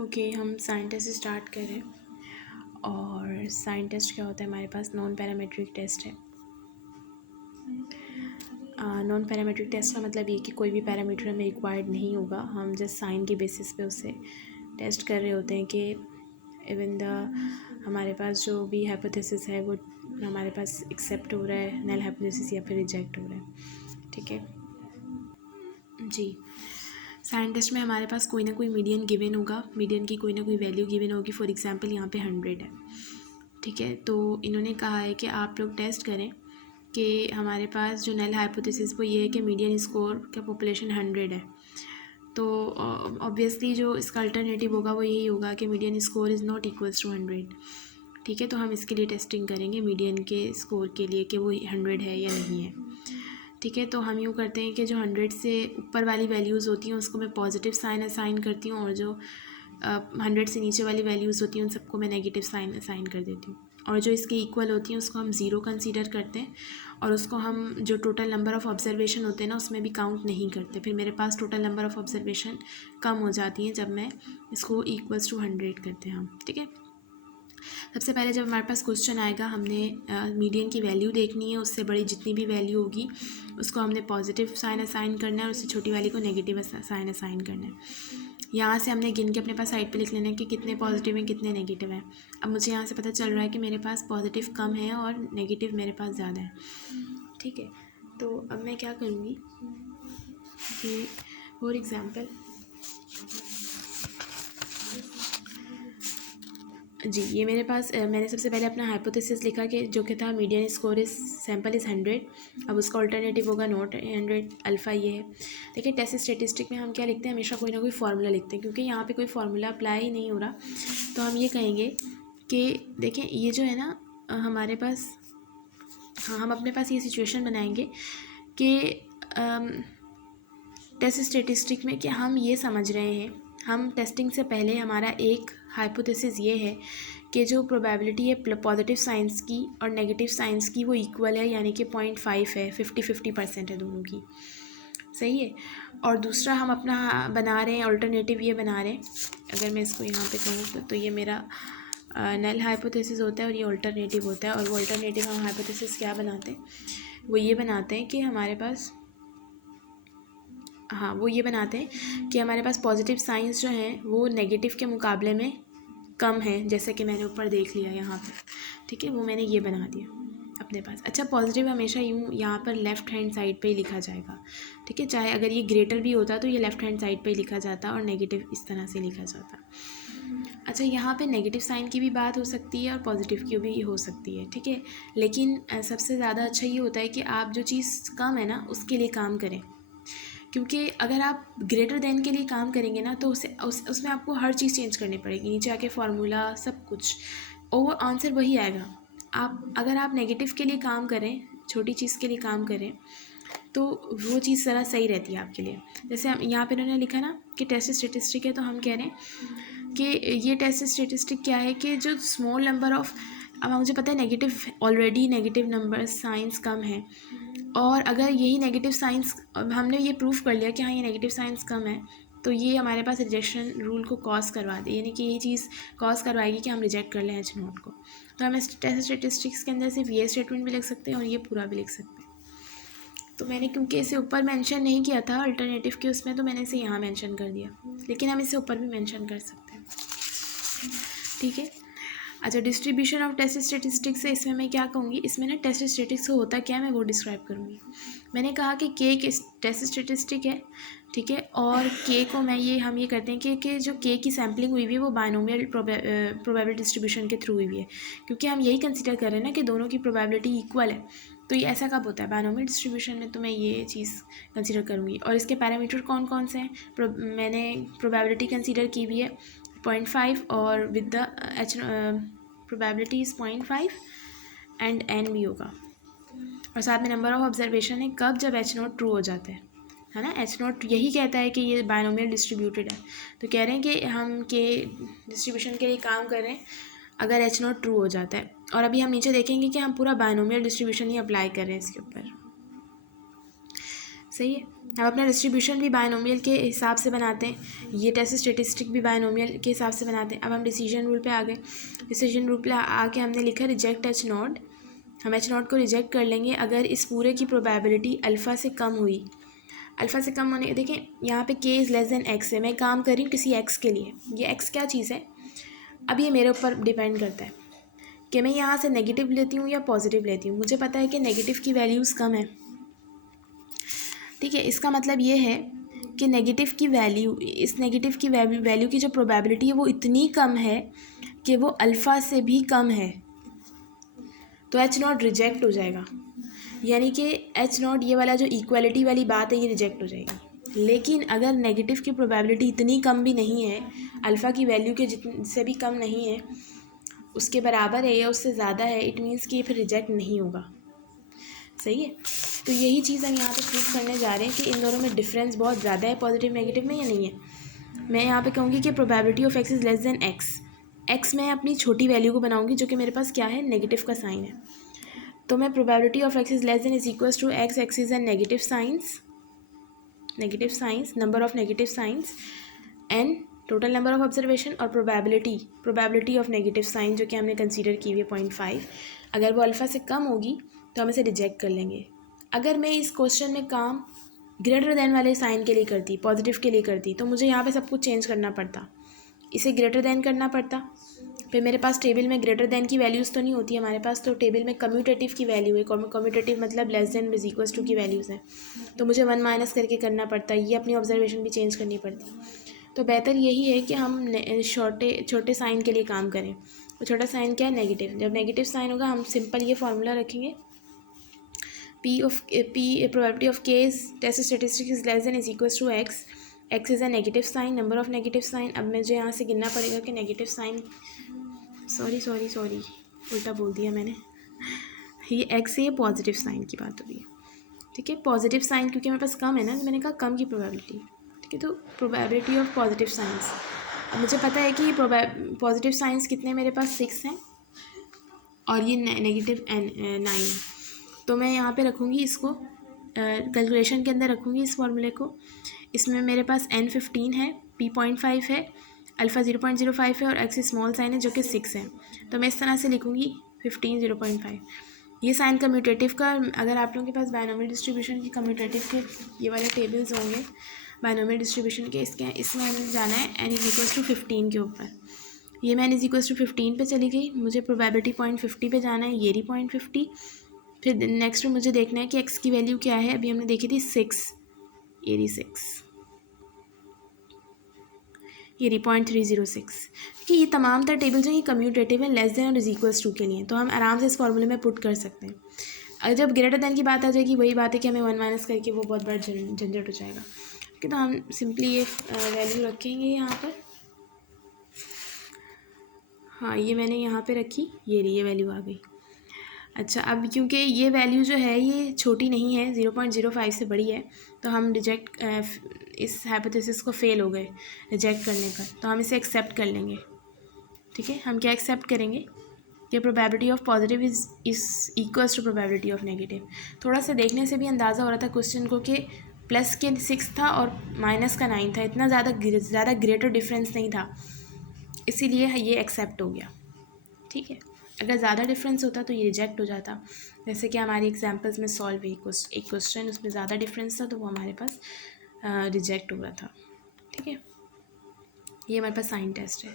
Okay, हम sign test से start करें। और साइन टेस्ट क्या होता है? हमारे पास नॉन पैरामीट्रिक टेस्ट है। नॉन पैरामीट्रिक टेस्ट का मतलब ये कि कोई भी पैरामीटर हमें रिक्वायर्ड नहीं होगा, हम जस्ट साइन के बेसिस पे उसे टेस्ट कर रहे होते हैं कि इवन द हमारे पास जो भी हाइपोथेसिस है वो हमारे पास एक्सेप्ट हो रहा है, नल हाइपोथेसिस, या फिर रिजेक्ट हो रहा है। ठीक है जी। साइन टेस्ट में हमारे पास कोई ना कोई मीडियन गिवन होगा, मीडियन की कोई ना कोई वैल्यू गिवन होगी। फॉर एग्जांपल यहाँ पे 100 है। ठीक है, तो इन्होंने कहा है कि आप लोग टेस्ट करें कि हमारे पास जो नल हाइपोथेसिस वो ये है कि मीडियन स्कोर का पॉपुलेशन 100 है। तो ऑब्वियसली जो इसका अल्टरनेटिव होगा वो यही होगा कि median score is not equals to 100। ठीक है, तो हम इसके लिए टेस्टिंग करेंगे मीडियन के स्कोर के लिए कि वो 100 है या नहीं है। ठीक है, तो हम यूँ करते हैं कि जो 100 से ऊपर वाली वैल्यूज़ होती हैं उसको मैं पॉजिटिव साइन असाइन करती हूँ, और जो 100 से नीचे वाली वैल्यूज़ होती हैं उन सबको मैं नेगेटिव साइन असाइन कर देती हूँ। और जो इसके इक्वल होती हैं उसको हम ज़ीरो कंसीडर करते हैं, और उसको हम जो टोटल नंबर ऑफ़ ऑब्जर्वेशन होते हैं ना उसमें भी काउंट नहीं करते। फिर मेरे पास टोटल नंबर ऑफ़ ऑब्जर्वेशन कम हो जाती हैं जब मैं इसको इक्वल्स टू 100 करते हैं हम। ठीक है, सबसे पहले जब हमारे पास क्वेश्चन आएगा हमने मीडियन की वैल्यू देखनी है, उससे बड़ी जितनी भी वैल्यू होगी उसको हमने पॉजिटिव साइन असाइन करना है और उससे छोटी वाली को नेगेटिव साइन असाइन करना है। यहाँ से हमने गिन के अपने पास साइड पे लिख लेना है कि कितने पॉजिटिव हैं कितने नेगेटिव हैं। अब मुझे यहाँ से पता चल रहा है कि मेरे पास पॉजिटिव कम है और नेगेटिव मेरे पास ज़्यादा है। ठीक है, तो अब मैं क्या करूँगी कि फॉर एग्ज़ाम्पल जी, ये मेरे पास मैंने सबसे पहले अपना हाइपोथेसिस लिखा कि जो कि था मीडियन स्कोर इस सैम्पल इज़ 100। अब उसका अल्टरनेटिव होगा नॉट 100, अल्फ़ा ये है। देखिए, टेस्ट स्टेटिस्टिक में हम क्या लिखते हैं, हमेशा कोई ना कोई फार्मूला लिखते हैं, क्योंकि यहाँ पे कोई फार्मूला अप्लाई ही नहीं हो रहा। तो हम ये कहेंगे कि देखें ये जो है ना हमारे पास, हाँ, हम अपने पास ये सिचुएशन बनाएंगे कि टेस्ट स्टेटिस्टिक में कि हम ये समझ रहे हैं, हम टेस्टिंग से पहले हमारा एक हाइपोथेसिस ये है कि जो प्रोबेबिलिटी है पॉजिटिव साइंस की और नेगेटिव साइंस की वो इक्वल है, यानी कि 0.5 है, 50-50% है दोनों की। सही है। और दूसरा हम अपना बना रहे हैं अल्टरनेटिव, ये बना रहे हैं, अगर मैं इसको यहाँ पे कहूँ तो ये मेरा नल हाइपोथेसिस होता है और ये अल्टरनेटिव होता है। और वो अल्टरनेटिव हम हाइपोथेसिस क्या बनाते हैं, वो ये बनाते हैं कि हमारे पास, हाँ, वो ये बनाते हैं कि हमारे पास पॉजिटिव साइंस जो हैं वो नेगेटिव के मुकाबले में कम है, जैसे कि मैंने ऊपर देख लिया यहाँ पर। ठीक है, वो मैंने ये बना दिया अपने पास। अच्छा, पॉजिटिव हमेशा यूँ यहाँ पर लेफ़्ट हैंड साइड पे ही लिखा जाएगा। ठीक है, चाहे अगर ये ग्रेटर भी होता तो ये लेफ़्ट हैंड साइड पे ही लिखा जाता और नेगेटिव इस तरह से लिखा जाता। अच्छा, यहाँ पे नेगेटिव साइन की भी बात हो सकती है और पॉजिटिव की भी हो सकती है। ठीक है, लेकिन सबसे ज़्यादा अच्छा ये होता है कि आप जो चीज़ कम है ना उसके लिए काम करें, क्योंकि अगर आप ग्रेटर देन के लिए काम करेंगे ना तो उसमें आपको हर चीज़ चेंज करनी पड़ेगी, नीचे आके फार्मूला सब कुछ, और वो आंसर वही आएगा। अगर आप नेगेटिव के लिए काम करें, छोटी चीज़ के लिए काम करें, तो वो चीज़ ज़रा सही रहती है आपके लिए। जैसे हम यहाँ पे उन्होंने लिखा ना कि टेस्ट स्टेटिस्टिक है, तो हम कह रहे हैं कि ये टेस्ट स्टेटिस्टिक क्या है कि जो स्मॉल नंबर ऑफ़, अब मुझे पता है negative, already negative number signs कम है, और अगर यही नेगेटिव साइंस, हमने ये प्रूफ कर लिया कि हाँ ये नेगेटिव साइंस कम है, तो ये हमारे पास रिजेक्शन रूल को कॉज करवा दे, यानी कि ये चीज़ कॉज करवाएगी कि हम रिजेक्ट कर लें एच नोट को। तो हम टेस्ट स्टेटिस्टिक्स के अंदर सिर्फ ये स्टेटमेंट भी लिख सकते हैं और ये पूरा भी लिख सकते हैं। तो मैंने क्योंकि इसे ऊपर मेंशन नहीं किया था अल्टरनेटिव के उसमें, तो मैंने इसे यहाँ मेंशन कर दिया, लेकिन हम इसे ऊपर भी मेंशन कर सकते हैं। ठीक है, अच्छा, डिस्ट्रीब्यूशन ऑफ टेस्ट स्टेटिस्टिक्स है, इसमें मैं क्या कहूँगी, इसमें ना टेस्ट स्टेटिस्टिक्स होता क्या है मैं वो डिस्क्राइब करूँगी। मैंने कहा कि के एक टेस्ट स्टेटिस्टिक है। ठीक है, और के को हम ये करते हैं कि जो के की सैम्पलिंग हुई हुई है वो बायनोमियल प्रोबेबिलिटी डिस्ट्रीब्यूशन के थ्रू हुई हुई है, क्योंकि हम यही कंसिडर कर रहे हैं ना कि दोनों की प्रोबेबिलिटी इक्वल है। तो ये ऐसा कब होता है बायनोमियल डिस्ट्रीब्यूशन में, तो मैं ये चीज़ कंसिडर करूँगी। और इसके पैरामीटर कौन कौन से हैं, मैंने प्रोबेबिलिटी कंसिडर की हुई है 0.5, और with the h probability is 0.5 and n भी होगा, और साथ में नंबर ऑफ ऑब्जर्वेशन है कब, जब एच नोट ट्रू हो जाता है ना। एच नोट यही कहता है कि ये बायनोमियल डिस्ट्रीब्यूटेड है, तो कह रहे हैं कि हम के डिस्ट्रीब्यूशन के लिए काम कर रहे हैं अगर एच नोट ट्रू हो जाता है। और अभी हम नीचे देखेंगे कि हम पूरा बायनोमियल डिस्ट्रीब्यूशन ही अप्लाई कर रहे हैं इसके ऊपर। सही है, हम अपना डिस्ट्रीब्यूशन भी बायनोमियल के हिसाब से बनाते हैं, ये टेस्ट स्टेटिस्टिक भी बायनोमियल के हिसाब से बनाते हैं। अब हम डिसीजन रूल पे आ गए। डिसीजन रूल पे आके हमने लिखा रिजेक्ट एच नॉट। हम एच नॉट को रिजेक्ट कर लेंगे अगर इस पूरे की प्रोबेबिलिटी अल्फ़ा से कम हुई। अल्फ़ा से कम होने, देखें यहाँ पे k is less then x है, मैं काम कर रही हूँ किसी x के लिए। ये x क्या चीज़ है, अब ये मेरे ऊपर डिपेंड करता है कि मैं यहाँ से नेगेटिव लेती हूँ या पॉजिटिव लेती हूँ। मुझे पता है कि नेगेटिव की वैल्यूज़ कम है, ठीक है। इसका मतलब ये है कि नेगेटिव की वैल्यू, इस नेगेटिव की वैल्यू की जो प्रोबेबिलिटी है वो इतनी कम है कि वो अल्फ़ा से भी कम है, तो एच नॉट रिजेक्ट हो जाएगा। यानी कि एच नॉट, ये वाला जो इक्वालिटी वाली बात है, ये रिजेक्ट हो जाएगी। लेकिन अगर नेगेटिव की प्रोबेबिलिटी इतनी कम भी नहीं है, अल्फ़ा की वैल्यू के जितने से भी कम नहीं है, उसके बराबर है या उससे ज़्यादा है, इट मीन्स कि ये फिर रिजेक्ट नहीं होगा। सही है। तो यही चीज़ हम यहाँ पे प्रूव करने जा रहे हैं कि इन दोनों में डिफरेंस बहुत ज़्यादा है पॉजिटिव नेगेटिव में या नहीं है। मैं यहाँ पे कहूँगी कि probability of x is less then x. X मैं अपनी छोटी वैल्यू को बनाऊँगी जो कि मेरे पास क्या है, नेगेटिव का साइन है। तो मैं probability of x is less than is equals to x, x is n negative signs, number of negative signs, n total number of observation, और प्रोबेबिलिटी ऑफ नेगेटिव साइन जो कि हमने कंसीडर की हुई है 0.5। अगर वो अल्फ़ा से कम होगी तो हम इसे रिजेक्ट कर लेंगे। अगर मैं इस क्वेश्चन में काम ग्रेटर देन वाले साइन के लिए करती, पॉजिटिव के लिए करती, तो मुझे यहाँ पे सब कुछ चेंज करना पड़ता। इसे ग्रेटर देन करना पड़ता, फिर मेरे पास टेबल में ग्रेटर देन की वैल्यूज़ तो नहीं होती हमारे पास, तो टेबल में कम्यूटेटिव की वैल्यू है। कम्यूटेटिव मतलब less than is equals to की वैल्यूज़ हैं, तो मुझे 1 माइनस करके करना पड़ता है। ये अपनी ऑब्जर्वेशन भी चेंज करनी पड़ती। तो बेहतर यही है कि हम छोटे साइन के लिए काम करें। तो छोटा साइन क्या है, नेगेटिव। जब नेगेटिव साइन होगा हम सिंपल ये फार्मूला रखेंगे, probability of k is test statistic is less than is equals to x, x is a negative sign, number of negative sign. अब मुझे यहाँ से गिनना पड़ेगा कि नेगेटिव साइन, सॉरी उल्टा बोल दिया मैंने, ये एक्स है, ये पॉजिटिव साइन की बात हो रही है, ठीक है। पॉजिटिव साइन क्योंकि मेरे पास कम है ना, तो मैंने कहा कम की प्रोबेबिलिटी, ठीक है। तो प्रोबेबिलिटी ऑफ पॉजिटिव साइंस, अब मुझे पता है कि पॉजिटिव साइंस कितने मेरे पास 6 हैं और ये नेगेटिव 9। तो मैं यहाँ पे रखूँगी इसको, कैलकुलेशन के अंदर रखूँगी इस फॉर्मूले को। इसमें मेरे पास n 15 है, p 0.5 है, अल्फ़ा 0.05 है और x स्मॉल साइन है जो कि 6 है। तो मैं इस तरह से लिखूँगी 15 0.5। ये साइन कम्यूटेटिव का, अगर आप लोगों के पास बायनोमियल डिस्ट्रीब्यूशन की कम्यूटेटिव के ये वाले टेबल्स होंगे बायनोमियल डिस्ट्रीब्यूशन के, इसमें हमें जाना है n इज इक्वल्स टू 15 के ऊपर। ये मैं n इज इक्वल्स टू 15 पे चली गई, मुझे प्रोबेबिलिटी 0.50 पे जाना है, ये रही 0.50। फिर नेक्स्ट में मुझे देखना है कि x की वैल्यू क्या है, अभी हमने देखी थी 6, ये रही 6, ये रही 0.306, कि ये तमाम तर टेबल जो ये कम्यूटेटिव है लेस देन और इज इक्वल्स टू के लिए, तो हम आराम से इस फॉर्मूले में पुट कर सकते हैं। अगर जब ग्रेटर देन की बात आ जाएगी, वही बात है कि हमें 1 माइनस करके वो बहुत बड़ा झंझट हो जाएगा, ठीक है। तो हम सिंपली ये वैल्यू रखेंगे यहाँ पर, हाँ ये मैंने यहाँ पे रखी, ये रही, ये वैल्यू आ गई। अच्छा, अब क्योंकि ये वैल्यू जो है ये छोटी नहीं है, 0.05 से बड़ी है, तो हम रिजेक्ट, इस हाइपोथेसिस को फेल हो गए रिजेक्ट करने पर, तो हम इसे एक्सेप्ट कर लेंगे, ठीक है। हम क्या एक्सेप्ट करेंगे कि probability of positive is equals to probability of negative. थोड़ा सा देखने से भी अंदाज़ा हो रहा था क्वेश्चन को कि प्लस के 6 था और माइनस का 9 था, इतना ज़्यादा ग्रेटर डिफरेंस नहीं था, इसीलिए ये एक्सेप्ट हो गया, ठीक है। अगर ज़्यादा डिफरेंस होता तो ये रिजेक्ट हो जाता, जैसे कि हमारी एग्जांपल्स में सॉल्व एक क्वेश्चन, उसमें ज़्यादा डिफरेंस था तो वो हमारे पास रिजेक्ट हो रहा था, ठीक है। ये हमारे पास साइन टेस्ट है।